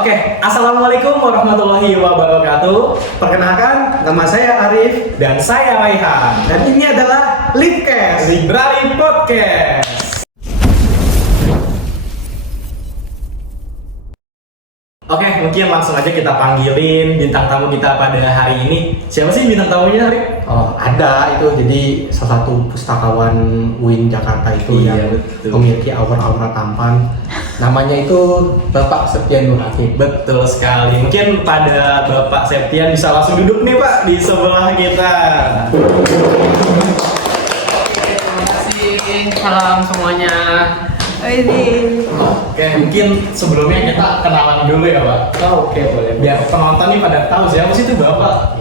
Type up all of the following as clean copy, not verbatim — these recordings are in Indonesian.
Oke, Assalamualaikum warahmatullahi wabarakatuh. Perkenalkan, nama saya Arif Dan saya Raihan. dan ini adalah Livecast. Library Podcast. Oke, mungkin langsung aja kita panggilin bintang tamu kita pada hari ini. Siapa sih bintang tamunya, Arif? Oh, ada itu, jadi salah satu pustakawan UIN Jakarta itu Iya, yang betul. memiliki aura-aura tampan. Namanya itu Bapak Septian Nur Hakim. Betul sekali. Mungkin pada Bapak Septian bisa langsung duduk nih, Pak, di sebelah kita. Terima kasih. Salam semuanya. Oke, mungkin sebelumnya kita kenalan dulu ya, Pak. Oke, boleh. Biar penonton nih pada tahu siapa sih itu Bapak.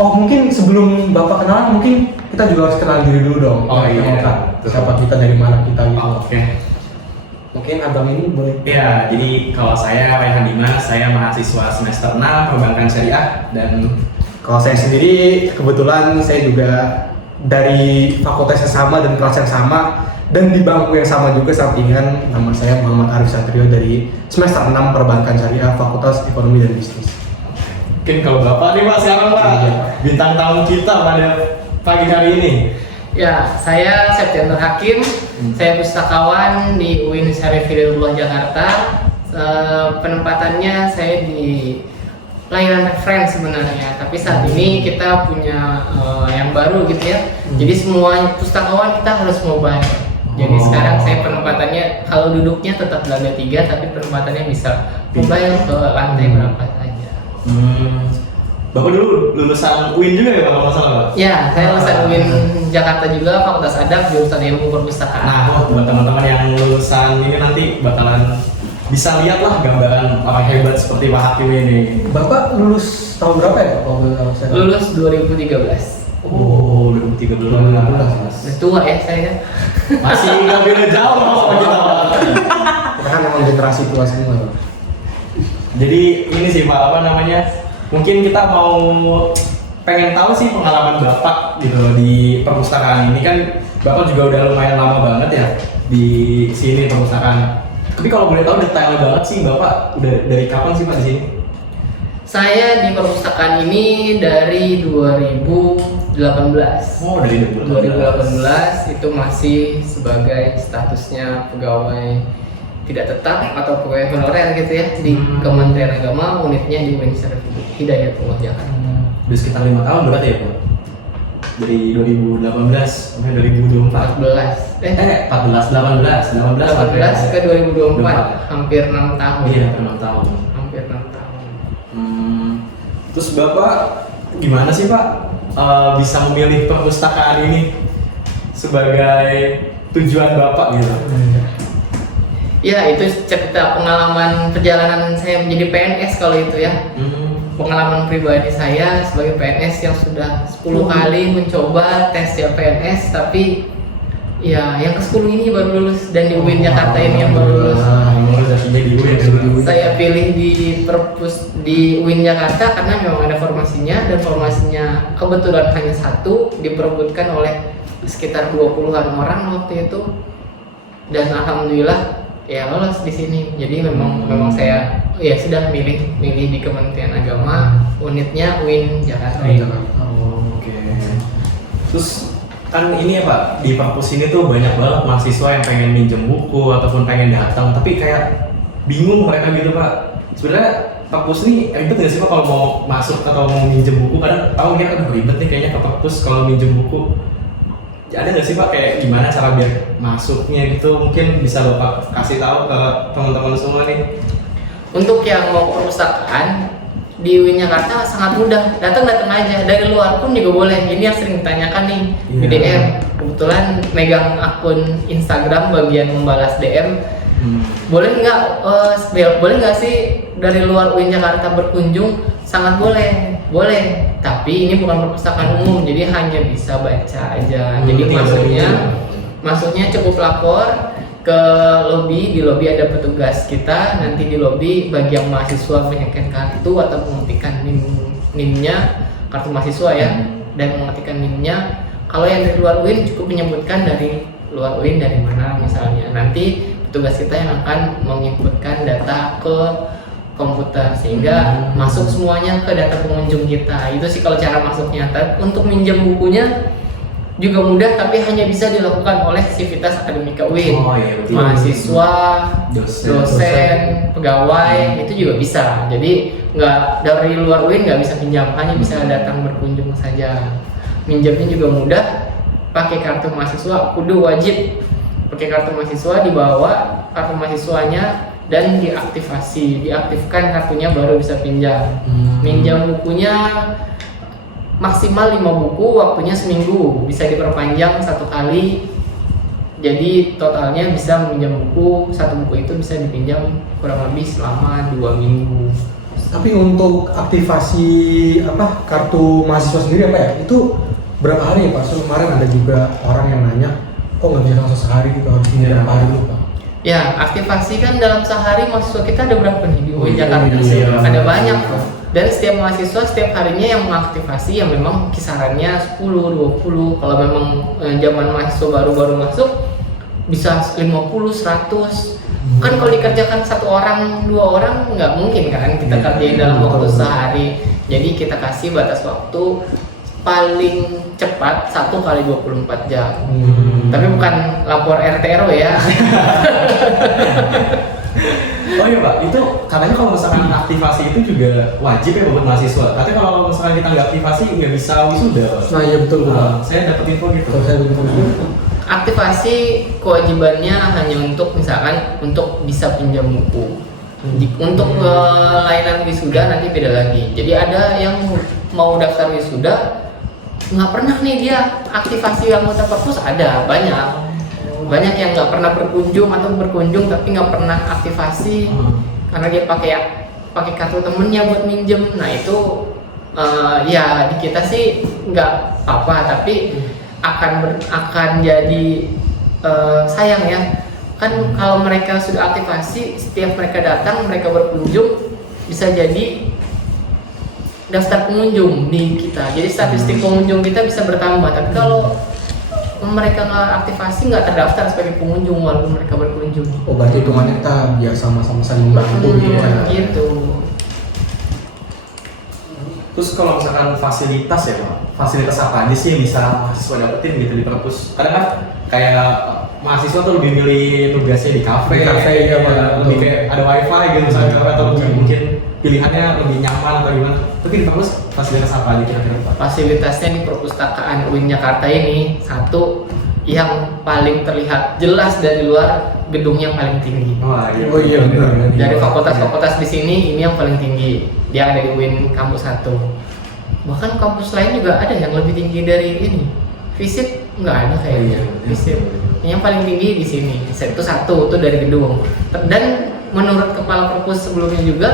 Oh, mungkin sebelum Bapak kenalan, mungkin kita juga harus kenal diri dulu dong. Oh, iya. Kenalkan siapa kita, dari mana kita gitu. Oke. Mungkin abang ini boleh. Ya, jadi kalau saya Raihan Dimas, saya mahasiswa semester 6 Perbankan Syariah dan Kalau saya sendiri, kebetulan saya juga dari fakultas yang sama dan kelas yang sama dan di bangku yang sama juga sampingan. Nama saya Muhammad Arif Satrio dari semester 6 Perbankan Syariah, Fakultas Ekonomi dan Bisnis. mungkin kalau Bapak nih Pak sekarang Pak, Iya. bintang tamu kita pada pagi hari ini. Ya, saya Septian Nur Hakim. Saya pustakawan di UIN Syarif Hidayatullah Jakarta. Penempatannya saya di layanan reference sebenarnya, tapi saat ini kita punya yang baru gitu ya. Jadi semua pustakawan kita harus mobile. Jadi Oh. sekarang saya penempatannya, kalau duduknya tetap di lantai 3, tapi penempatannya bisa mobile ke lantai berapa saja. Bapak dulu lulusan UIN juga ya Pak, kalau nggak salah Pak? Ya, saya lulusan UIN Jakarta juga, Fakultas Adab, jurusan Ilmu Perpustakaan. Nah, buat teman-teman yang lulusan ini nanti bakalan bisa lihat lah gambaran orang hebat seperti Pak Hakim ini. Bapak lulus tahun berapa ya Pak? Kalau boleh tahu saya. Lulus 2013. Oh, 2013. 2013. Udah tua ya saya. Masih nggak beda jauh sama kita Pak. Kita kan emang generasi tua semua. Pak. Jadi ini sih Pak, apa namanya? Mungkin kita mau pengen tahu sih pengalaman Bapak gitu di perpustakaan ini, kan Bapak juga udah lumayan lama banget ya di sini perpustakaan. Tapi kalau boleh tahu detail banget sih Bapak udah dari kapan sih Pak di sini? Saya di perpustakaan ini dari 2018. Oh, dari 2018 itu masih sebagai statusnya pegawai tidak tetap atau pegawai honorer gitu ya di Kementerian Agama, unitnya di UIN Syarif Hidayatullah Jakarta. Udah sekitar 5 tahun berarti ya Pak? Dari 2018 sampai 2024. 14. 18 ke 2024, hampir 6 tahun. Iya, 6 tahun. Hampir 6 tahun. Terus Bapak gimana sih Pak bisa memilih perpustakaan ini sebagai tujuan Bapak gitu? Ya, itu cerita pengalaman perjalanan saya menjadi PNS kalau itu ya. Pengalaman pribadi saya sebagai PNS yang sudah 10 kali mencoba tes ya PNS, tapi ya yang ke-10 ini baru lulus, dan di UIN Jakarta ini yang baru lulus. Organisasinya di UIN dulu. Saya pilih di UIN Jakarta karena memang ada formasinya, dan formasinya kebetulan hanya satu, diperebutkan oleh sekitar 20-an orang waktu itu, dan alhamdulillah ya lolos di sini. Jadi memang saya ya sudah milih di Kementerian Agama, unitnya UIN Jakarta. Oke. Terus kan ini ya Pak, di perpus ini tuh banyak banget mahasiswa yang pengen minjem buku ataupun pengen datang, tapi kayak bingung mereka gitu Pak. Sebenarnya perpus ini ribet nggak sih Pak kalau mau masuk atau mau minjem buku? Kadang tahu ya, aduh ribet nih kayaknya ke perpus kalau minjem buku. Ada nggak sih Pak kayak gimana cara biar masuknya gitu? Mungkin bisa Bapak kasih tahu ke teman-teman semua nih. Untuk yang mau ke perpustakaan di UIN Jakarta sangat mudah, datang aja. Dari luar pun juga boleh. Ini yang sering ditanyakan nih di Iya. DM. Kebetulan megang akun Instagram bagian membalas DM. Boleh nggak sih dari luar UIN Jakarta berkunjung? Sangat boleh. Tapi ini bukan perpustakaan umum, jadi hanya bisa baca aja. Jadi masuknya cukup lapor ke lobi. Di lobi ada petugas kita. Nanti di lobi bagi yang mahasiswa menyekan kartu atau mengetikkan NIM-nya, kartu mahasiswa ya, dan mengetikkan NIM-nya. Kalau yang dari luar UIN cukup menyebutkan dari luar UIN dari mana misalnya. Nanti petugas kita yang akan menginputkan data ke komputer sehingga masuk semuanya ke data pengunjung kita. Itu sih kalau cara masuknya. Untuk minjam bukunya juga mudah, tapi hanya bisa dilakukan oleh sivitas akademika UIN. Oh iya, betul. Mahasiswa, Dosen. pegawai itu juga bisa. Jadi nggak dari luar UIN nggak bisa pinjam, hanya bisa datang berkunjung saja. Minjamnya juga mudah, pakai kartu mahasiswa, kudu wajib pakai kartu mahasiswa, dibawa kartu mahasiswanya dan diaktifkan kartunya baru bisa pinjam. Minjam bukunya maksimal 5 buku, waktunya seminggu, bisa diperpanjang 1 kali. Jadi totalnya bisa meminjam buku, 1 buku itu bisa dipinjam kurang lebih selama 2 minggu. Tapi untuk aktivasi kartu mahasiswa sendiri itu berapa hari ya Pak? So, kemarin ada juga orang yang nanya, kok nggak bisa langsung sehari gitu, harus berapa hari dulu Pak? Ya, aktivasi kan dalam sehari mahasiswa kita ada berapa nih di UIN Jakarta? iya. Ada banyak tuh. Dan setiap mahasiswa setiap harinya yang mengaktifasi yang memang kisarannya 10, 20. Kalau memang zaman mahasiswa baru-baru masuk bisa 50, 100. Kan kalau dikerjakan 1 orang, 2 orang nggak mungkin kan kita kerjain dalam waktu sehari. Jadi kita kasih batas waktu paling cepat 1 kali 24 jam. Tapi bukan lapor RT RW ya. Oh iya Pak, itu katanya kalau misalkan aktivasi itu juga wajib ya buat mahasiswa. Katanya kalau misalkan kita nggak aktivasi nggak bisa wisuda Pak. Nah iya betul Pak. Saya dapat info gitu. Aktivasi kewajibannya hanya untuk misalkan untuk bisa pinjam buku. Untuk layanan wisuda nanti beda lagi. Jadi ada yang mau daftar wisuda nggak pernah nih dia aktivasi anggota perpus, ada banyak yang nggak pernah berkunjung atau berkunjung tapi nggak pernah aktivasi karena dia pakai kartu temennya buat minjem. Nah itu ya di kita sih nggak apa-apa, tapi akan jadi sayang ya kan kalau mereka sudah aktivasi, setiap mereka datang mereka berkunjung bisa jadi daftar pengunjung di kita, jadi statistik pengunjung kita bisa bertambah. Tapi kalau mereka nggak aktivasi nggak terdaftar sebagai pengunjung walaupun mereka berkunjung. Oh berarti hitungannya kita biar sama-sama saling bantu gitu. Terus kalau misalkan fasilitas ya Pak, fasilitas apa aja sih yang bisa mahasiswa dapetin gitu di perpus? Kadang kan kayak mahasiswa tuh lebih milih tugasnya di kafe, ya, lebih kayak ada wifi gitu misalnya, atau lebih mungkin pilihannya lebih nyaman atau gimana. Tapi di perpus fasilitas apa aja kira-kira Pak? Fasilitasnya di perpustakaan UIN Jakarta ini satu yang paling terlihat jelas dari luar, gedung yang paling tinggi. Oh iya benar. Dari fakultas-fakultas di sini ini yang paling tinggi. Dia ada di UIN kampus 1. Bahkan kampus lain juga ada yang lebih tinggi dari ini. Visip nggak ada kayaknya. Visip yang paling tinggi di sini. Itu satu, itu dari gedung. Dan menurut kepala perpus sebelumnya juga,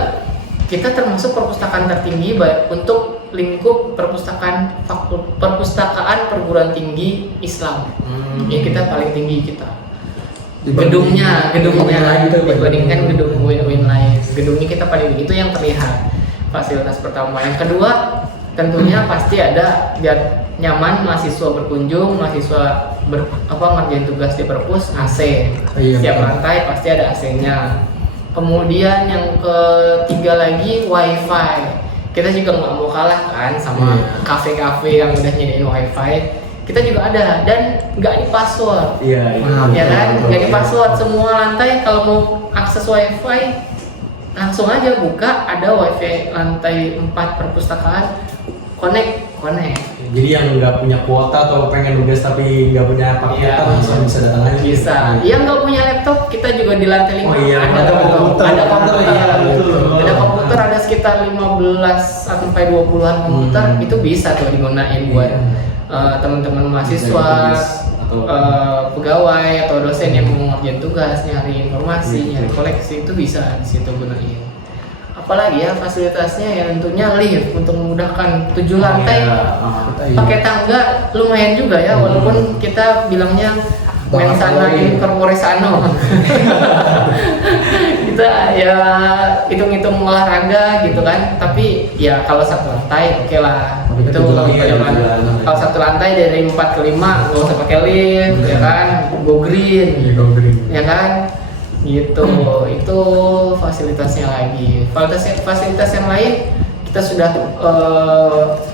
kita termasuk perpustakaan tertinggi untuk lingkup perpustakaan perguruan tinggi Islam. Ya kita paling tinggi kita. Gedungnya dibandingkan gedung UIN lain. Gedungnya kita paling tinggi, itu yang terlihat. Fasilitas pertama. Yang kedua, tentunya pasti ada biar nyaman mahasiswa berkunjung, mahasiswa ngerjain tugas di perpus, AC. Setiap lantai pasti ada AC-nya. Kemudian yang ketiga lagi WiFi. Kita juga nggak mau kalah kan sama kafe-kafe yang udah nyediain WiFi. Kita juga ada dan nggak di password. Iya kan? Nggak di password, semua lantai kalau mau akses WiFi langsung aja buka, ada WiFi lantai 4 perpustakaan, connect. Jadi yang nggak punya kuota atau pengen nugas tapi nggak punya paketan bisa datang aja. Bisa. Yang nggak punya laptop kita juga di lantai 5 ada komputer, ada sekitar 15 sampai 20-an komputer, itu bisa tuh digunain buat teman-teman mahasiswa atau pegawai atau dosen yang mau ngerjain tugas, nyari informasi, nyari koleksi, itu bisa di situ gunain. Apalagi ya fasilitasnya ya tentunya lift untuk memudahkan 7 lantai. Pakai tangga lumayan juga ya, walaupun kita bilangnya mensana in corpore sano. Kita ya hitung-hitung olahraga gitu kan, tapi ya kalau 1 lantai oke lah. Itu kalau 1 lantai dari 4 ke 5 nggak usah pakai lift ya kan, go green ya kan. Gitu, itu fasilitasnya lagi. Fasilitas yang lain kita sudah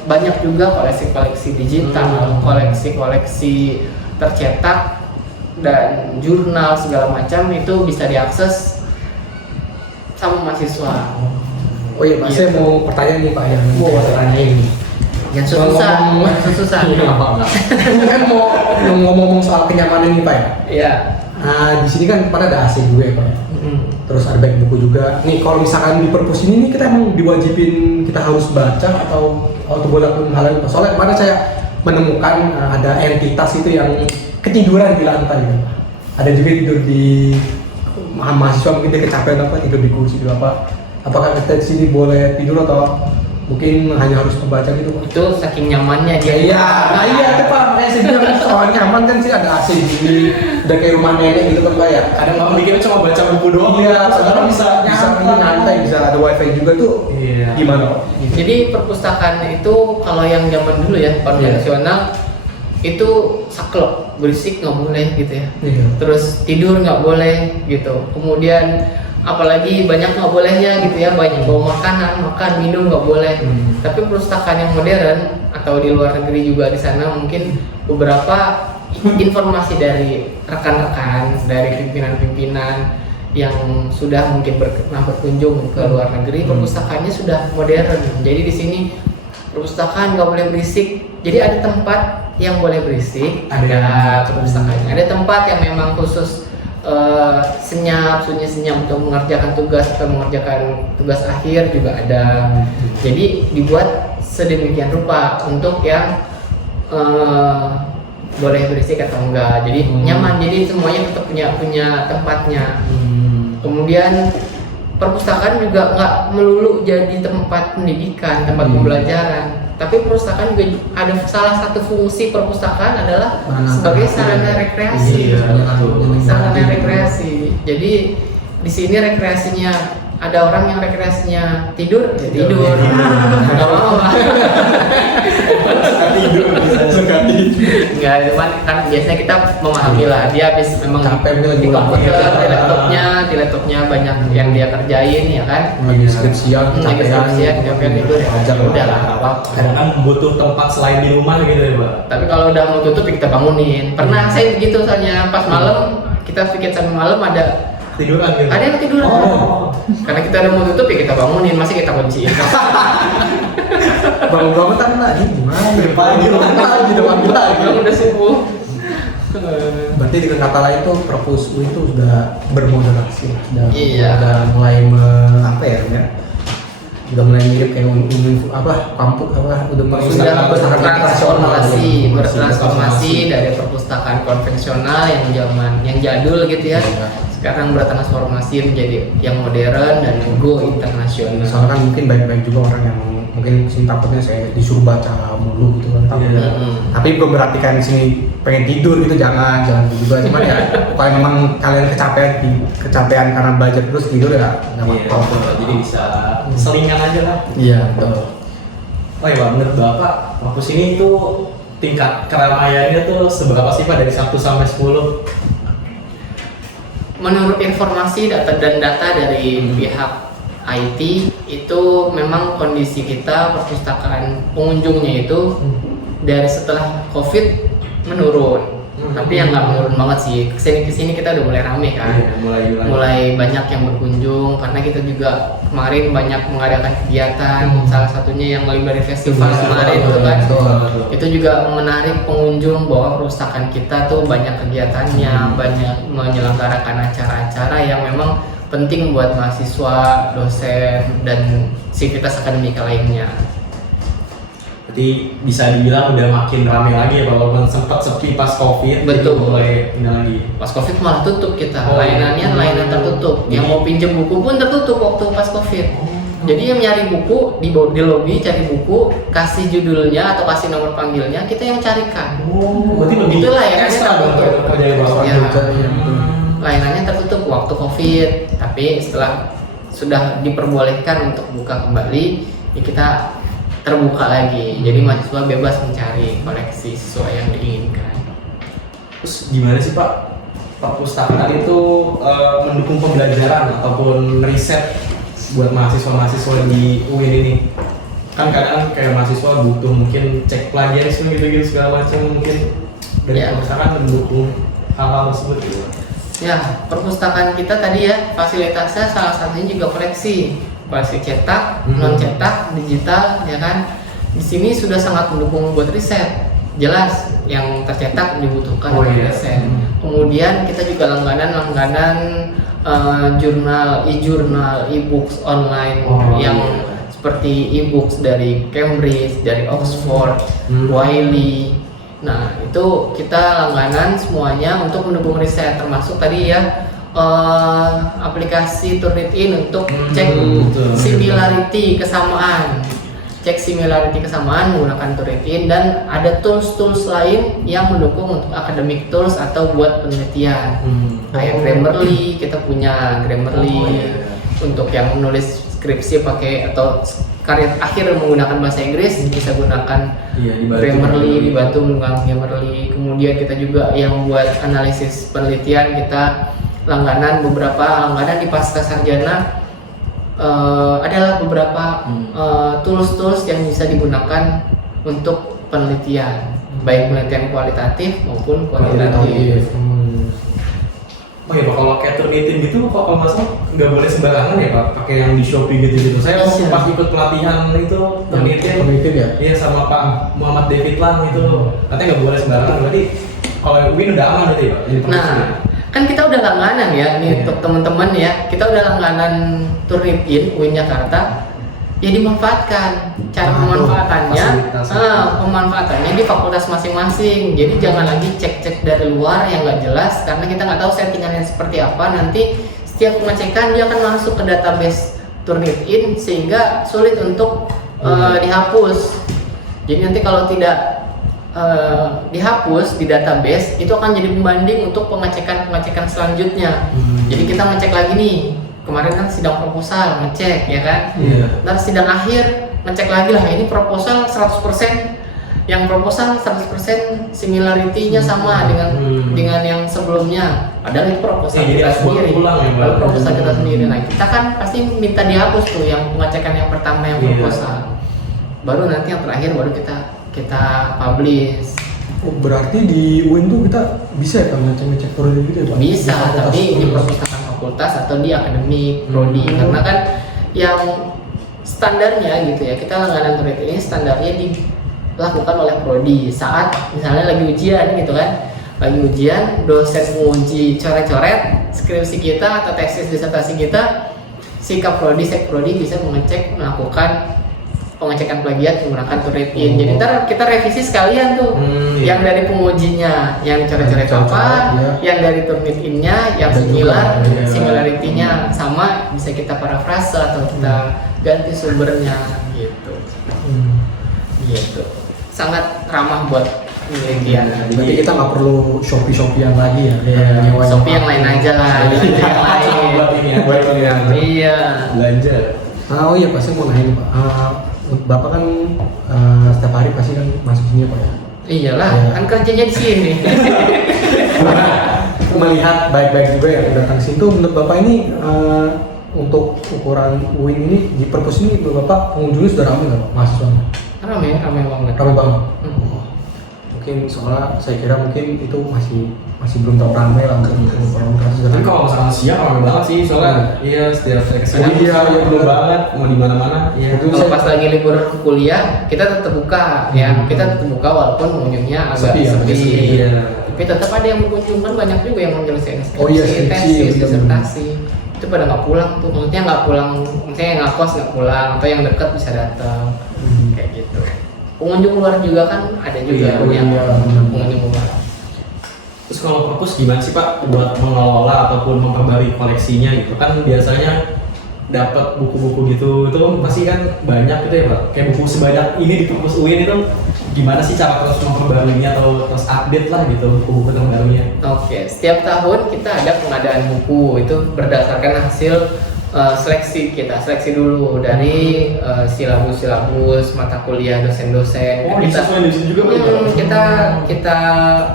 banyak juga koleksi-koleksi digital, koleksi-koleksi tercetak dan jurnal segala macam itu bisa diakses sama mahasiswa. Oh iya Pak, saya mau pertanyaan nih Pak yang mau saya tanyain nih. Yang susah, susah. Kan mau ngomong soal kenyamanan nih Pak ya. Iya. Di sini kan pada ada AC juga ya Pak ya. Terus ada bank buku juga. Nih kalau misalkan di perpus ini nih kita emang diwajibin kita harus baca atau boleh hal lain. Soalnya kemarin saya menemukan ada entitas itu yang ketiduran di lantai gitu. Ada juga tidur di mahasiswa mungkin dia kecapean apa tidur di kursi gitu apa. Apakah kita di sini boleh tidur atau mungkin hanya harus membaca gitu Pak? Itu saking nyamannya dia. Iya, nah iya itu Pak, kayak saya bilang soal nyaman kan sih ada AC di sini, udah kayak rumah nenek gitu kan Pak ya. Kadang orang mikirnya cuma baca buku doang. Iya, sekarang bisa nyantai, bisa ada wifi juga tuh. Iya. Gimana Pak? Jadi perpustakaan itu kalau yang zaman dulu ya konvensional itu saklek, berisik nggak boleh gitu ya. Iya. Terus tidur nggak boleh gitu. Kemudian apalagi banyak nggak bolehnya gitu ya, banyak bawa makanan, makan, minum nggak boleh. Tapi perpustakaan yang modern atau di luar negeri juga di sana mungkin beberapa informasi dari rekan-rekan, dari pimpinan-pimpinan yang sudah mungkin pernah berkunjung ke luar negeri, perpustakaannya sudah modern. Jadi di sini perpustakaan nggak boleh berisik. Jadi ada tempat yang boleh berisik, ada perpustakaannya. Ada tempat yang memang khusus senyap, sunyi senyap untuk mengerjakan tugas atau mengerjakan tugas akhir juga ada. Jadi dibuat sedemikian rupa untuk yang boleh berisik atau enggak. Jadi nyaman. Jadi semuanya tetap punya tempatnya. Kemudian perpustakaan juga nggak melulu jadi tempat pendidikan, tempat pembelajaran. Tapi perpustakaan juga ada salah satu fungsi perpustakaan adalah sebagai sarana rekreasi. Sarana rekreasi. Jadi di sini rekreasinya ada orang yang rekreasinya tidur, ya tidur. Nggak apa-apa. Suka tidur. Enggak, cuman kan biasanya kita memahami lah dia habis memang Capek di komputer, di laptopnya banyak yang dia kerjain ya kan. Lagi skripsian, Lagi skripsian, capek tidur ya. Udah lah, nggak apa-apa. Kadang kan butuh tempat selain di rumah gitu ya Pak. Tapi kalau udah mau tutup ya kita bangunin. Pernah saya begitu soalnya pas malam kita pikir sampai malam ada Tiduran gitu. yang tiduran. Karena kita udah mau tutup ya kita bangunin, masih kita kunciin. Bangun-bangun kan lagi gimana? Pagi lagi depan lagi. Udah subuh. Berarti dengan kata lain tuh perpus itu sudah bermoderasi, sudah mulai apa ya? Udah mulai mirip kayak kampus udah Sudah bertransformasi dari perpustakaan konvensional yang jadul gitu ya. Sekarang bertransformasi menjadi yang modern dan go internasional. Soalnya kan mungkin banyak juga orang yang mungkin sini takutnya saya disuruh baca mulu gitu kan takutnya. Tapi bukan berarti kan sini pengen tidur gitu, jangan juga. Cuman ya kalau memang kalian kecapean karena belajar terus tidur ya nggak apa-apa. Jadi bisa selingan aja lah. Iya betul. Oh iya Pak, menurut Bapak kampus ini tuh tingkat keramaiannya tuh seberapa sih Pak dari 1 sampai 10? Menurut informasi dan data dari pihak IT itu memang kondisi kita perpustakaan pengunjungnya itu dari setelah COVID menurun. Tapi yang nggak menurun banget sih. Kesini kita udah mulai rame kan. Mulai banyak yang berkunjung karena kita juga kemarin banyak mengadakan kegiatan. Salah satunya yang Library Festival kemarin itu kan. Itu juga menarik pengunjung bahwa perpustakaan kita tuh banyak kegiatannya, banyak menyelenggarakan acara-acara yang memang penting buat mahasiswa, dosen, dan sivitas akademika lainnya. Jadi bisa dibilang udah makin ramai lagi ya Pak, walaupun sempat sepi pas COVID. Betul. Mulai pindah lagi. Pas COVID malah tutup kita, layanan tertutup. Yang mau pinjam buku pun tertutup waktu pas COVID. Jadi yang nyari buku di lobby cari buku, kasih judulnya atau kasih nomor panggilnya, kita yang carikan. Berarti lebih Itu layanannya ekstra dong tertutup. kerjanya Bapak. Ya. Layanannya tertutup waktu COVID, tapi setelah sudah diperbolehkan untuk buka kembali, ya kita terbuka lagi. Jadi mahasiswa bebas mencari koleksi sesuai yang diinginkan. Terus gimana sih Pak perpustakaan itu mendukung pembelajaran ataupun riset buat mahasiswa-mahasiswa di UIN ini? Kan kadang kayak mahasiswa butuh mungkin cek plagiarisme gitu-gitu segala macam, mungkin dari perpustakaan mendukung hal-hal tersebut gitu. Ya, perpustakaan kita tadi ya fasilitasnya salah satunya juga koleksi cetak, non cetak, digital, ya kan. Di sini sudah sangat mendukung buat riset. Jelas yang tercetak dibutuhkan untuk riset. Kemudian kita juga langganan jurnal, e-jurnal, e-books online yang seperti e-books dari Cambridge, dari Oxford, Wiley. Nah, itu kita langganan semuanya untuk mendukung riset, termasuk tadi ya aplikasi Turnitin untuk cek similarity, kesamaan. Cek similarity kesamaan menggunakan Turnitin, dan ada tools lain yang mendukung untuk academic tools atau buat penelitian. Kayak Grammarly, kita punya Grammarly untuk yang menulis skripsi pakai atau karya akhir menggunakan bahasa Inggris bisa gunakan Grammarly, dibantu menggunakan Grammarly. Kemudian kita juga yang buat analisis penelitian kita beberapa langganan di pasca sarjana. Adalah beberapa tools yang bisa digunakan untuk penelitian, baik penelitian kualitatif maupun kuantitatif. Oh iya Pak, kalau kayak Turnitin gitu, kalau Mas nggak boleh sembarangan ya Pak, pakai yang di Shopee gitu-gitu. Saya pas ikut pelatihan itu Turnitin ya? Iya, sama Pak Muhammad David Lang itu, katanya nggak boleh sembarangan. Berarti kalau Win udah aman gitu ya Pak? Nah, kan kita udah langganan ya nih untuk teman-teman ya, kita udah langganan Turnitin UIN Jakarta, ya dimanfaatkan. Cara pemanfaatannya di fakultas masing-masing. Jadi jangan lagi cek-cek dari luar yang nggak jelas, karena kita nggak tahu settingannya seperti apa. Nanti setiap pengecekan dia akan masuk ke database Turnitin sehingga sulit untuk dihapus. Jadi nanti kalau tidak dihapus di database, itu akan jadi pembanding untuk pengecekan selanjutnya. Jadi kita ngecek lagi nih, kemarin kan sidang proposal ngecek ya kan, dan sidang akhir ngecek lagi lah, ini proposal 100%, yang proposal 100% similarity-nya sama dengan yang sebelumnya, padahal itu proposal kita sendiri, proposal kita sendiri. Nah, kita kan pasti minta dihapus tuh yang pengecekan yang pertama yang proposal, baru nanti yang terakhir baru kita publish. Oh, berarti di UIN tuh kita bisa ya ngecek prodi gitu ya Pak? Bisa, tapi di perpustakaan fakultas atau di akademik prodi, karena kan yang standarnya gitu ya, kita langganan Turnitin ini standarnya dilakukan oleh prodi saat misalnya lagi ujian gitu kan, lagi ujian dosen menguji coret-coret skripsi kita atau tesis disertasi kita, sikap prodi, sekprodi bisa melakukan pengecekan plagiat menggunakan Turnitin. Jadi ntar kita revisi sekalian tuh, yang dari pengujinya, yang coret-coret apa, yang dari Turnitinnya, yang similarity-nya sama, bisa kita parafrase atau kita ganti sumbernya gitu. Gitu. Sangat ramah buat penelitian. Berarti kita nggak perlu Shopee-Shopeean lagi ya? Shopee yang lain aja lah. Iya. Belanja. Oh iya, pasti mau nanya Pak. Bapak kan setiap hari pasti kan masuk sini Pak ya? Iyalah, kan kerjanya di sini. Melihat baik-baik juga ya datang sini tuh, menurut Bapak ini untuk ukuran UIN ini di perpus ini, menurut Bapak pengunjungnya sudah ramai nggak Pak mahasiswanya? Ramai banget. Ramai banget. Mungkin soalnya saya kira mungkin itu masih belum terlalu ramai lah untuk orang kasus. Tapi kalau misalkan siang ramai banget sih, soalnya saya kesini belum banget, mau di mana-mana. Kalau pas lagi libur kuliah kita tetap buka ya, kita tetap buka walaupun pengunjungnya agak sepi. Tapi tetap ada yang berkunjung, kan banyak juga yang menyelesaikan skripsi, tesis, disertasi. Itu pada nggak pulang tuh, maksudnya yang nggak kos nggak pulang, atau yang dekat bisa datang, kayak gitu. Pengunjung luar juga kan ada juga yang pengunjung luar. Terus kalau perpus gimana sih Pak buat mengelola ataupun memperbarui koleksinya gitu? Kan biasanya dapat buku-buku gitu itu pasti kan banyak gitu ya Pak. Kayak buku sebanyak ini di perpus UIN itu gimana sih cara terus memperbaruinya atau terus update lah gitu buku-buku terbarunya? Oke, setiap tahun kita ada pengadaan buku, itu berdasarkan hasil seleksi dulu dari silabus mata kuliah dosen-dosen. Oh, disesuaikan di situ juga Pak? kita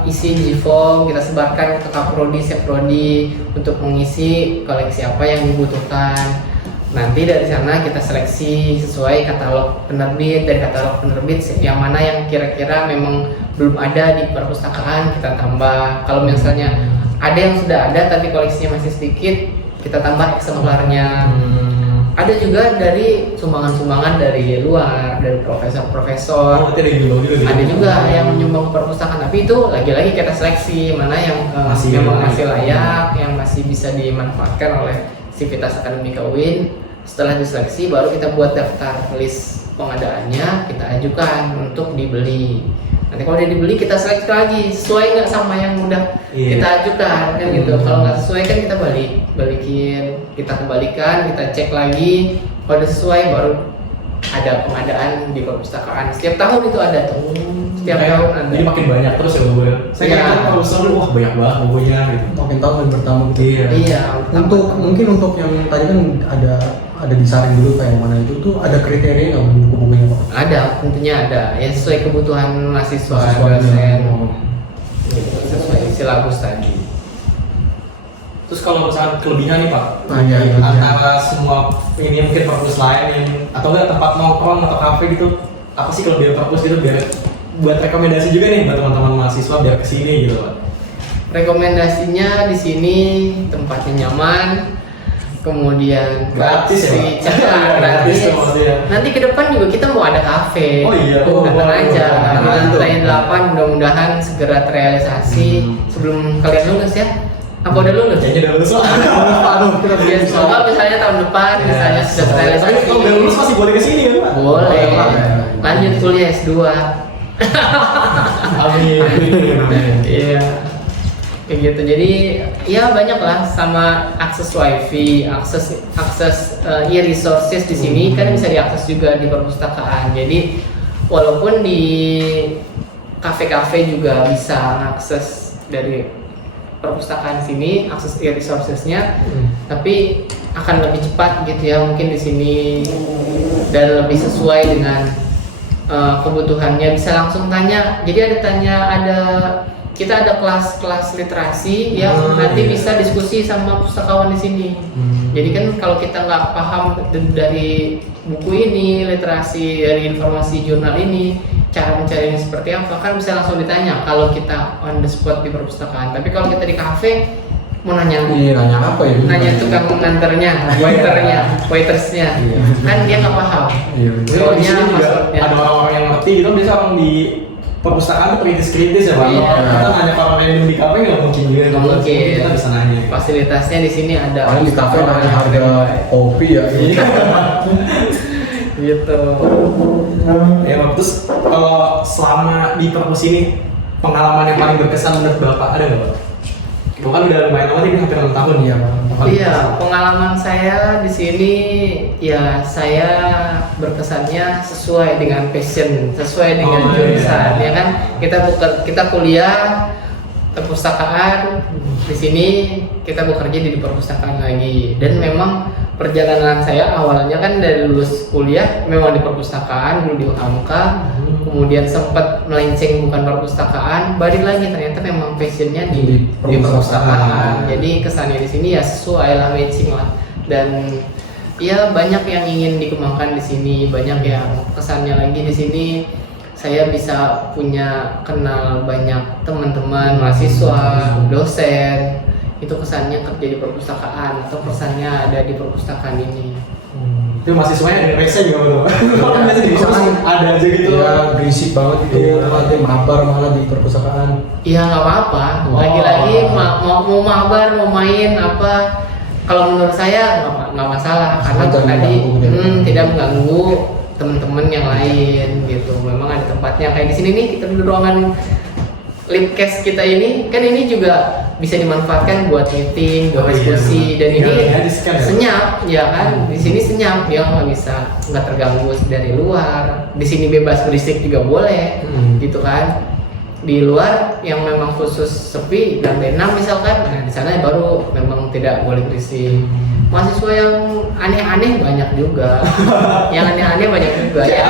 isi di form, kita sebarkan ke kaprodi, seprodi untuk mengisi koleksi apa yang dibutuhkan. Nanti dari sana kita seleksi sesuai katalog penerbit, dari katalog penerbit yang mana yang kira-kira memang belum ada di perpustakaan kita tambah. Kalau misalnya ada yang sudah ada tapi koleksinya masih sedikit, kita tambah eksemplarnya. Ada juga dari sumbangan-sumbangan dari luar, dari profesor-profesor. Oh, ada juga gitu. Ada juga yang menyumbang perpustakaan, tapi itu lagi-lagi kita seleksi mana yang memang masih layak, yang masih bisa dimanfaatkan oleh Sivitas Akademika UIN. Setelah diseleksi baru kita buat daftar list pengadaannya, kita ajukan untuk dibeli. Nanti kalau udah dibeli kita seleksi lagi sesuai nggak sama yang udah kita ajukan kan gitu. Kalau nggak sesuai kan kita balikin, kita kembalikan, kita cek lagi. Kalau udah sesuai baru ada pengadaan di perpustakaan. Setiap tahun itu ada tuh. Setiap tahun ada. Jadi makin banyak terus ya buku. Saya kira kalau seru wah banyak banget bukunya gitu. Makin tahun makin bertambah gitu. Iya. Mungkin untuk yang tadi kan ada disaring dulu kayak mana itu tuh ada kriteria nggak buku-bukunya Pak? Ada, tentunya ada. Ya sesuai kebutuhan mahasiswa, Mahasiswanya. dosen, gitu, sesuai silabus tadi. Terus kalau misalnya kelebihan nih Pak, Iya, antara semua ini mungkin perpus lain yang atau enggak tempat nongkrong atau kafe gitu, apa sih kelebihan perpus gitu biar buat rekomendasi juga nih buat teman-teman mahasiswa biar kesini gitu Pak? Rekomendasinya di sini tempatnya nyaman, kemudian Gratis ya, Pak? gratis. Gratis tuh maksudnya. Nanti ke depan juga kita mau ada kafe. Oh iya, datang aja. Di mantap. lantai 8 mudah-mudahan segera terrealisasi sebelum kalian lulus ya. Apa udah lulus? Kayaknya udah lulus Pak. Aduh, kita Ya, semoga misalnya tahun depan misalnya sudah terrealisasi. Tapi kalau udah lulus masih boleh kesini kan Pak? Boleh. Boleh. Lanjut kuliah S2. Amin. Iya. Kayak gitu. Jadi ya banyak lah sama akses wifi, akses e-resources di sini kan bisa diakses juga di perpustakaan. Jadi walaupun di kafe-kafe juga bisa mengakses dari perpustakaan sini, akses e-resourcesnya, tapi akan lebih cepat gitu ya mungkin di sini dan lebih sesuai dengan kebutuhannya. Bisa langsung tanya. Jadi kita ada kelas-kelas literasi yang nanti bisa diskusi sama pustakawan di sini. Jadi kan kalau kita nggak paham dari buku ini, literasi dari informasi jurnal ini, cara mencarinya seperti apa, kan bisa langsung ditanya kalau kita on the spot di perpustakaan. Tapi kalau kita di kafe mau nanya apa ya? nanya tukang nganternya, waitersnya, kan dia nggak paham. Kalau di sini juga passwordnya. ada orang-orang yang ngerti gitu, bisa orang di perpustakaan tuh kritis-kritis ya Pak. Iya. Kita nanya ke orang lain di kafe nggak mungkin juga. Nggak mungkin. Kita bisa nanya. Fasilitasnya di sini ada. Paling di kafe nanya harga kopi ya. Gitu. Ya Pak, terus kalau selama di perpus ini pengalaman yang paling berkesan menurut Bapak ada nggak Pak? Itu kan udah lumayan lama nih, hampir 6 tahun ya Pak. Iya, pengalaman saya di sini ya saya berkesannya sesuai dengan passion, sesuai dengan jurusan ya kan. Kita kuliah perpustakaan, di sini kita bekerja di perpustakaan lagi. Dan memang perjalanan saya awalnya kan dari lulus kuliah memang di perpustakaan dulu di UHAMK, kemudian sempat melenceng bukan perpustakaan, balik lagi ternyata memang passionnya di perpustakaan. Jadi kesannya di sini ya sesuai lah, matching lah. Dan ya banyak yang ingin dikembangkan di sini, banyak yang kesannya lagi di sini saya bisa kenal banyak teman-teman mahasiswa, dosen. Itu kesannya kerja di perpustakaan atau kesannya ada di perpustakaan ini. Itu mahasiswanya ada rese juga betul. Kalau biasa di perpus ada aja gitu. Ya, berisik banget itu. Ada mabar malah di perpustakaan. Iya nggak apa-apa. Lagi-lagi mau mabar, mau main apa? Kalau menurut saya nggak masalah karena tadi tidak mengganggu teman-teman yang lain gitu. Memang ada tempatnya kayak di sini nih, kita di ruangan Lipcast kita ini kan ini juga bisa dimanfaatkan buat meeting, buat diskusi, dan ini senyap ya kan. Di sini senyap, dia nggak terganggu dari luar. Di sini bebas berisik juga boleh, gitu kan. Di luar yang memang khusus sepi, lantai 6 misalkan, nah di sana baru memang tidak boleh berisik. mahasiswa yang aneh-aneh banyak juga. Yang aneh-aneh banyak juga ya.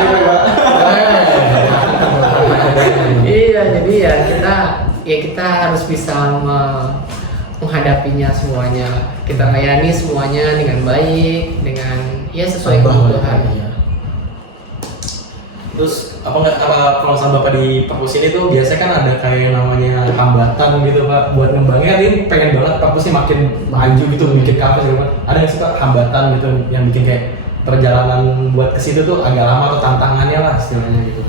Iya, jadi ya kita harus bisa menghadapinya semuanya. Kita layani semuanya dengan baik, dengan ya sesuai kebutuhan. Iya. Terus kalau sama Bapak di perpus ini tuh biasanya kan ada kayak namanya hambatan gitu Pak buat ngembangnya. Ini pengen banget perpusnya makin maju gitu, bikin kampus gitu Pak. Ada nggak sih Pak hambatan gitu yang bikin kayak perjalanan buat ke situ tuh agak lama atau tantangannya lah istilahnya gitu?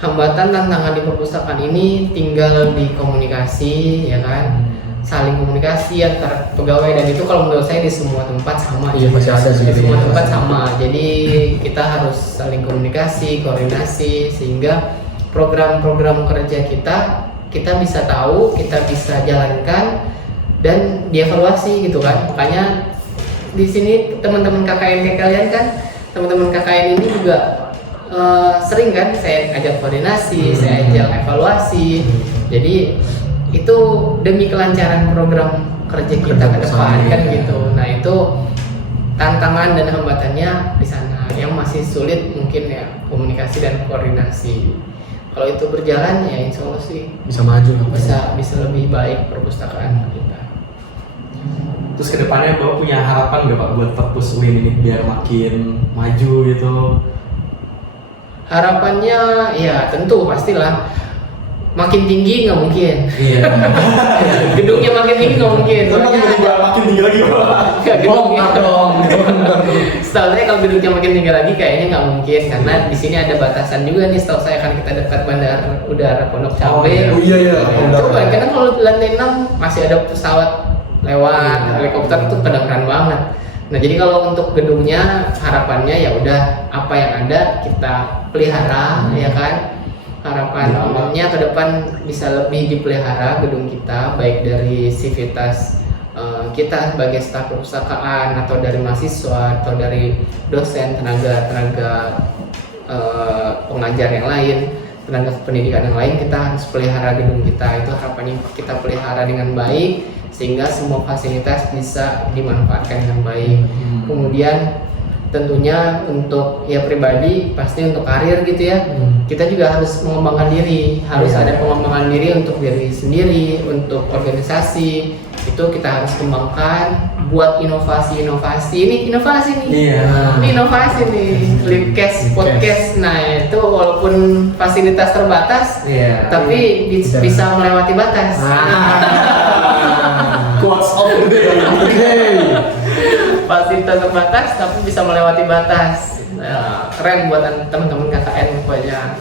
Hambatan tantangan di perpustakaan ini tinggal di komunikasi, ya kan? Saling komunikasi antar pegawai, dan itu kalau menurut saya di semua tempat sama. Iya, masih ada sih. Di semua tempat sama. Jadi kita harus saling komunikasi, koordinasi, sehingga program-program kerja kita bisa tahu, kita bisa jalankan dan dievaluasi gitu kan. Makanya di sini teman-teman KKN kalian kan, teman-teman KKN ini juga sering kan saya ajak koordinasi, saya ajak evaluasi. Jadi itu demi kelancaran program kerja kita ke depan kan gitu. Nah itu tantangan dan hambatannya di sana. Yang masih sulit mungkin ya komunikasi dan koordinasi. Kalau itu berjalan ya insya Allah sih Bisa maju bisa lebih baik perpustakaan kita. Terus kedepannya Bapak punya harapan nggak Pak buat perpus UIN ini biar makin maju gitu? Harapannya ya tentu pastilah makin tinggi nggak mungkin. Iya. Gedungnya makin tinggi nggak mungkin. Makin tinggi lagi Pak. Gedungnya dong. Setahu saya kalau gedungnya makin tinggi lagi kayaknya nggak mungkin, karena di sini ada batasan juga nih. Setahu saya kan kita dekat bandar udara Pondok Cabe. Oh iya. Coba karena kalau lantai 6 masih ada pesawat lewat, helikopter itu kedengeran banget. Nah jadi kalau untuk gedungnya harapannya ya udah apa yang ada kita pelihara, ya kan. Harapan awalnya ke depan bisa lebih dipelihara gedung kita, baik dari sivitas kita sebagai staf perpustakaan atau dari mahasiswa atau dari dosen, tenaga pengajar yang lain, tenaga pendidikan yang lain. Kita harus pelihara gedung kita. Itu harapannya kita pelihara dengan baik sehingga semua fasilitas bisa dimanfaatkan dengan baik. Kemudian tentunya untuk ya pribadi, pasti untuk karir gitu ya, kita juga harus mengembangkan diri, harus ada pengembangan diri untuk diri sendiri, untuk organisasi. Itu kita harus kembangkan, buat inovasi-inovasi. Ini inovasi nih. Ini inovasi nih, Lipcast, podcast. Nah itu walaupun fasilitas terbatas, tapi bisa melewati batas. Quotes of the day. Fasilitas terbatas tapi bisa melewati batas. Nah, keren buat teman-teman KKN pokoknya.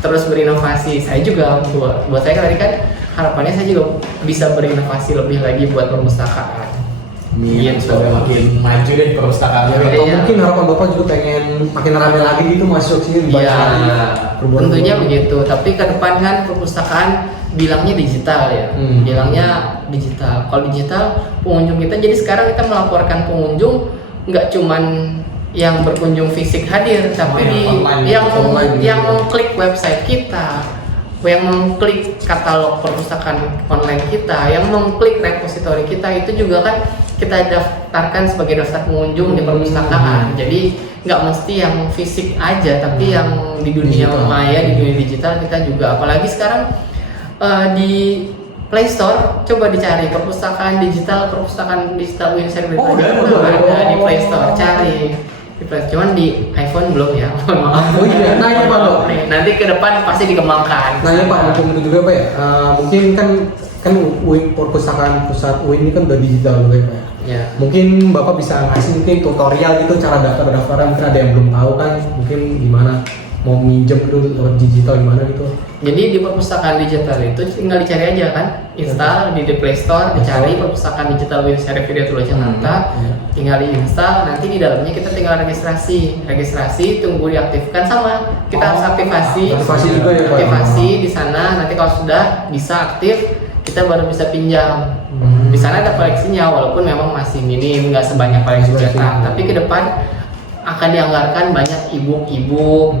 Terus berinovasi. Saya juga buat saya tadi kan harapannya saya juga bisa berinovasi lebih lagi buat perpustakaan. Gitu. Makin maju deh perpustakaan. Atau mungkin harapan Bapak juga pengen makin ramai lagi gitu masuk sini banyak lagi. Tentunya begitu. Tapi ke depan kan perpustakaan bilangnya digital ya. Bilangnya digital. Kalau digital pengunjung kita, jadi sekarang kita melaporkan pengunjung nggak cuman yang berkunjung fisik hadir, tapi yang mengklik website kita, yang mengklik katalog perpustakaan online kita, yang mengklik repositori kita, itu juga kan kita daftarkan sebagai daftar pengunjung di perpustakaan. Jadi nggak mesti yang fisik aja, tapi yang di dunia maya, di dunia digital kita juga. Apalagi sekarang di Play Store, coba dicari perpustakaan digital UIN Syarif ada di Play Store, cari. Cuman di iPhone belum ya, mohon maaf. Oh iya, nah ini Pak Dok. Nanti ke depan pasti dikembangkan. Nah ya Pak, mungkin juga Pak ya, mungkin kan UIN perpustakaan pusat UIN ini kan udah digital juga ya Pak ya. Ya. Mungkin Bapak bisa ngasih mungkin tutorial gitu cara daftar-daftaran, mungkin ada yang belum tahu kan, mungkin gimana mau minjem dulu lewat digital gimana gitu. Jadi di perpustakaan digital itu tinggal dicari aja kan, install di Play Store, dicari perpustakaan digital UIN Syarif Hidayatullah Jakarta, tinggal diinstal, nanti di dalamnya kita tinggal registrasi, tunggu diaktifkan, sama kita harus aktivasi juga ya Pak. Aktivasi di sana, nanti kalau sudah bisa aktif kita baru bisa pinjam. Di sana ada koleksinya walaupun memang masih minim, nggak sebanyak koleksi cetak, tapi ke depan akan dianggarkan banyak e-book,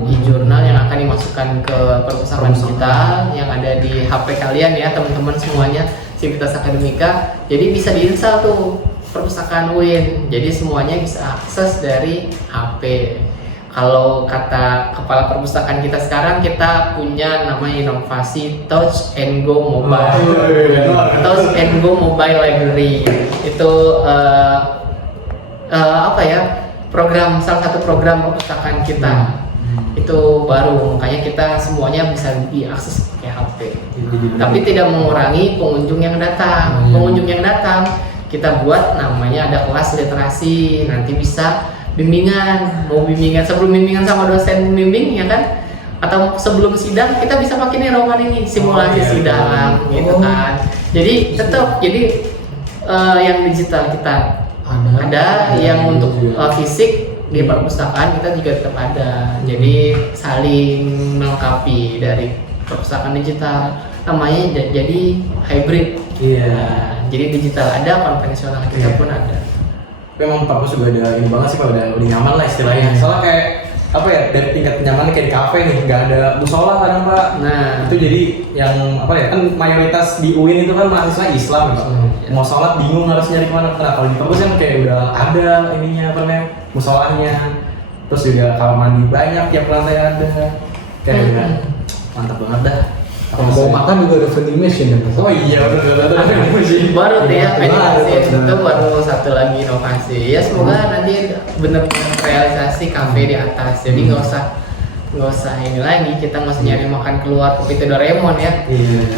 e-jurnal yang akan dimasukkan ke perpustakaan digital yang ada di HP kalian ya teman-teman semuanya, Sivitas Akademika. Jadi bisa diinstal tuh perpustakaan UIN. Jadi semuanya bisa akses dari HP. Kalau kata kepala perpustakaan kita sekarang, kita punya namanya inovasi Touch and Go Mobile. Touch and Go Mobile Library itu apa ya? Salah satu program perpustakaan kita. Itu baru, makanya kita semuanya bisa diakses pakai HP. Tapi tidak mengurangi pengunjung yang datang. Pengunjung yang datang kita buat namanya ada kelas literasi, nanti bisa mau bimbingan sebelum bimbingan sama dosen pembimbing ya kan, atau sebelum sidang kita bisa pakai nih roman ini simulasi sidang gitu kan. Jadi tetap yang digital kita ada yang untuk fisik di perpustakaan kita juga tetap ada. Jadi saling melengkapi dari perpustakaan digital, namanya jadi hybrid. Jadi digital ada, konvensional kita pun ada. Memang perpus juga ada ini banget sih Pak, udah nyaman lah istilahnya. Soalnya kayak apa ya, dari tingkat kenyamanan kayak di kafe nih, nggak ada musola kadang Pak. Nah itu jadi yang apa ya, kan mayoritas di UIN itu kan mahasiswa Islam Pak. Mau sholat bingung harus nyari kemana. Nah kalau di perpus kan kayak udah ada ininya apa namanya, musolanya. Terus juga kamar mandi banyak, tiap lantai ada. Kayak udah mantap banget dah. Kalau mau makan juga ada vending machine ya. Oh iya betul. baru tuh ya itu baru satu lagi inovasi ya, semoga nanti benar-benar realisasi kafe di atas. Jadi nggak usah ini lagi, kita nggak usah nyari makan keluar ke pintu Doraemon ya.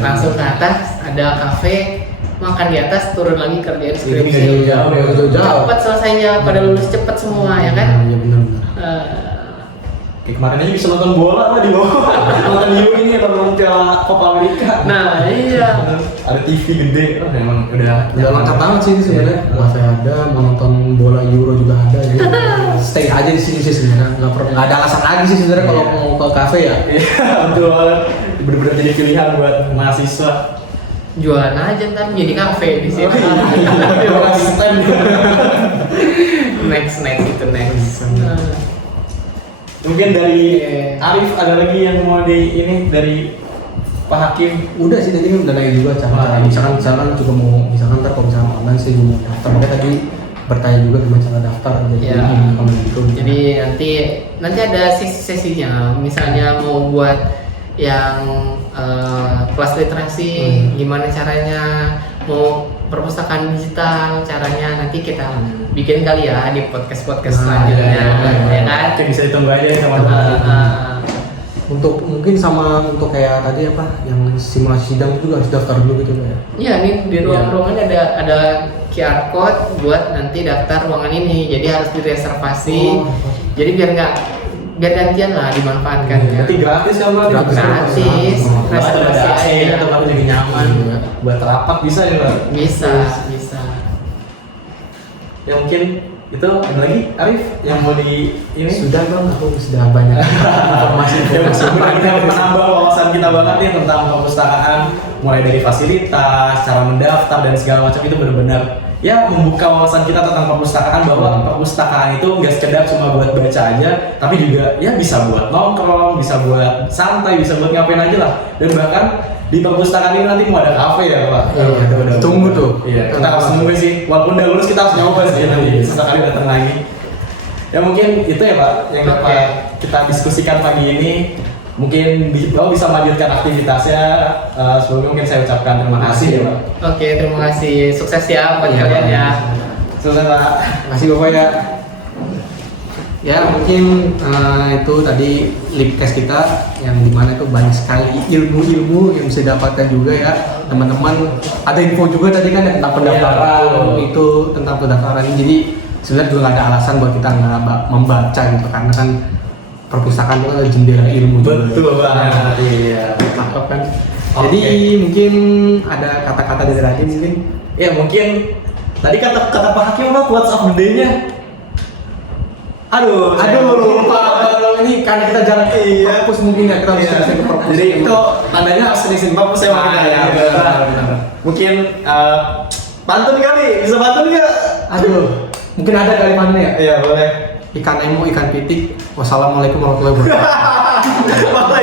Langsung ke atas ada kafe, makan di atas, turun lagi kerjain skripsi. Jauh. Cepat selesainya, pada lulus cepat semua ya kan. Iya benar. Kayak kemarin aja bisa nonton bola lah di bawah. Nonton U ini atau nonton Piala Copa America. Nah iya. Ada TV gede, memang udah Lengkap banget sih ini sebenarnya. Wifi ada, mau nonton bola Euro juga ada. Jadi stay aja di sini sih sebenarnya. Nggak ada alasan lagi sih sebenarnya kalau mau ke kafe ya. Iya betul banget. Bener-bener jadi pilihan buat mahasiswa. Jualan aja ntar jadi kafe di sini. next itu next. Mungkin dari Arif ada lagi yang mau ini dari Pak Hakim. Udah sih tadi kan udah nanya juga cara misalkan juga mau misalkan ntar kalau misalkan online sih gue mau daftar, makanya tadi bertanya juga gimana cara daftar Jadi nanti ada sesi-sesinya, misalnya mau buat yang kelas literasi gimana caranya, mau perpustakaan digital caranya, nanti kita bikin kali ya di podcast selanjutnya ya kan. Itu bisa ditunggu aja sama teman-teman. Untuk mungkin sama untuk kayak tadi apa yang simulasi sidang juga harus daftar dulu gitu ya. Iya nih di ruangan ada QR code buat nanti daftar ruangan ini, jadi harus direservasi. Jadi biar gantian lah dimanfaatkan. Berarti gratis kan Pak? Gratis. Reservasi aja. Tempatnya jadi nyaman. Buat rapat bisa ya Pak? Bisa. Ya mungkin itu ada lagi Arif yang mau di ini? Sudah bang, aku sudah banyak informasi. Kita menambah wawasan kita banget nih tentang perpustakaan, mulai dari fasilitas, cara mendaftar dan segala macam. Itu benar-benar ya membuka wawasan kita tentang perpustakaan, bahwa perpustakaan itu nggak sekedar cuma buat baca aja, tapi juga ya bisa buat nongkrong, bisa buat santai, bisa buat ngapain aja lah. Dan bahkan di perpustakaan ini nanti mau ada kafe ya Pak. Tunggu tuh. Iya, kita harus nunggu sih. Walaupun udah lulus kita harus nyoba sih nanti sesekali datang lagi. Ya mungkin itu ya Pak yang dapat kita diskusikan pagi ini. Mungkin Bapak bisa melanjutkan aktivitasnya. Sebelumnya mungkin saya ucapkan terima kasih ya Pak. Oke, terima kasih. Sukses ya buat kalian ya. Sukses Pak. Terima kasih Bapak ya. Ya mungkin itu tadi Lipcast kita yang dimana itu banyak sekali ilmu-ilmu yang bisa didapatkan juga ya teman-teman. Ada info juga tadi kan tentang pendaftaran itu tentang pendaftaran ini. Jadi sebenarnya juga nggak ada alasan buat kita nggak membaca gitu, karena kan perpustakaan itu adalah jendela ilmu. Betul banget. Iya. Mantap kan. Jadi mungkin ada kata-kata dari Radin mungkin. Ya mungkin tadi kata Pak Hakim apa WhatsApp day-nya? Aduh lupa. Ini kan kita jalan perpus mungkin ya, kita harus ke perpus. Jadi itu tandanya harus sering perpus ya Pak. Mungkin pantun kali, bisa pantun nggak? Aduh, mungkin ada kali pantunnya ya? Iya boleh. Ikan Nemo, ikan pitik. Wassalamualaikum warahmatullahi wabarakatuh.